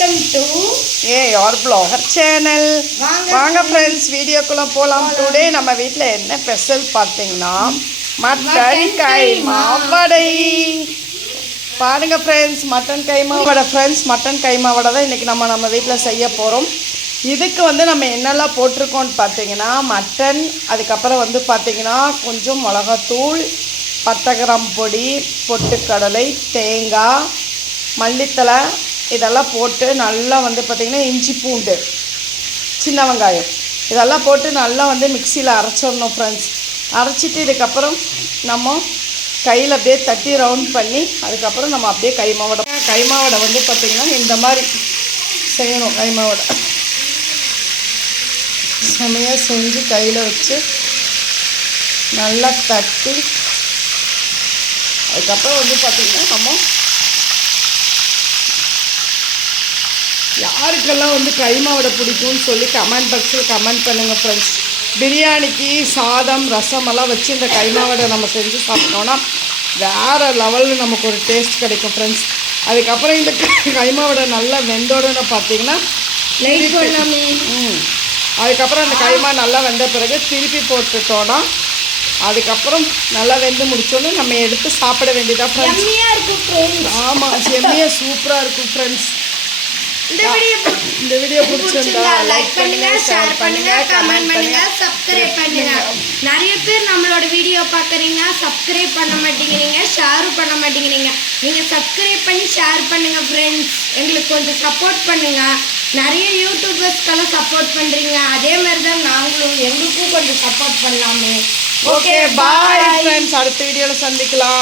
Welcome to your blogger channel. வாங்க friends வீடியோக்குள்ள போலாம். டுடே நம்ம வீட்ல என்ன ஸ்பெஷல் பாத்தீங்கன்னா மட்டன் கைமா வடை. பாருங்க ஃப்ரெண்ட்ஸ், மட்டன் கைமா வடை. ஃப்ரெண்ட்ஸ், மட்டன் கைமா வடை தான் இன்னைக்கு நம்ம வீட்ல செய்ய போறோம். இதுக்கு வந்து நம்ம என்னெல்லாம் போட்டிருக்கோம்னு பார்த்தீங்கன்னா மட்டன், அதுக்கப்புறம் வந்து பார்த்தீங்கன்னா கொஞ்சம் மிளகாத்தூள், பட்டை கிராம்பு பொடி, பொட்டுக்கடலை, தேங்காய், மல்லித்தலை இதெல்லாம் போட்டு நல்லா வந்து பார்த்திங்கன்னா இஞ்சி பூண்டு, சின்ன வெங்காயம் இதெல்லாம் போட்டு நல்லா வந்து மிக்சியில் அரைச்சிடணும் ஃப்ரெண்ட்ஸ். அரைச்சிட்டு இதுக்கப்புறம் நம்ம கையில் அப்படியே தட்டி ரவுண்ட் பண்ணி அதுக்கப்புறம் நம்ம அப்படியே கைமாவடை வந்து பார்த்திங்கன்னா இந்த மாதிரி செய்யணும். கைமாவடை செமையாக செஞ்சு கையில் வச்சு நல்லா தட்டி அதுக்கப்புறம் வந்து பார்த்திங்கன்னா நம்ம யாருக்கெல்லாம் வந்து கைமா வடை பிடிக்கும்னு சொல்லி கமெண்ட் பாக்ஸில் கமெண்ட் பண்ணுங்கள் ஃப்ரெண்ட்ஸ். பிரியாணிக்கு சாதம் ரசமெல்லாம் வச்சு இந்த கைமா வடை நம்ம செஞ்சு சாப்பிட்டோன்னா வேறு லெவலில் நமக்கு ஒரு டேஸ்ட் கிடைக்கும் ஃப்ரெண்ட்ஸ். அதுக்கப்புறம் இந்த கைமா வடை நல்லா வெந்தோடனே பார்த்தீங்கன்னா அதுக்கப்புறம் அந்த கைமா நல்லா வெந்த பிறகு திருப்பி போட்டுட்டோன்னா அதுக்கப்புறம் நல்லா வெந்து முடிச்சோன்னு நம்ம எடுத்து சாப்பிட வேண்டியதாக ஃப்ரெண்ட்ஸ். ஆமாம், செம்மையாக சூப்பராக இருக்கும் ஃப்ரெண்ட்ஸ். இந்த வீடியோ பிடிச்சிருந்தா லைக் பண்ணுங்க, ஷேர் பண்ணுங்க, கமெண்ட் பண்ணுங்க, சப்ஸ்கிரைப் பண்ணுங்க. நிறைய பேர் நம்மளோட வீடியோ பார்க்குறீங்க, சப்ஸ்கிரைப் பண்ண மாட்டேங்கிறீங்க, ஷேரும் பண்ண மாட்டேங்கிறீங்க. நீங்கள் சப்ஸ்கிரைப் பண்ணி ஷேர் பண்ணுங்க ஃப்ரெண்ட்ஸ். எங்களுக்கு கொஞ்சம் சப்போர்ட் பண்ணுங்க. நிறைய யூடியூபர்ஸ்க்கெல்லாம் சப்போர்ட் பண்ணுறீங்க, அதே மாதிரி தான் நாங்களும் எங்களுக்கும் கொஞ்சம் சப்போர்ட் பண்ணலாமே. Okay, bye friends. அடுத்த வீடியோவில் சந்திக்கலாம்.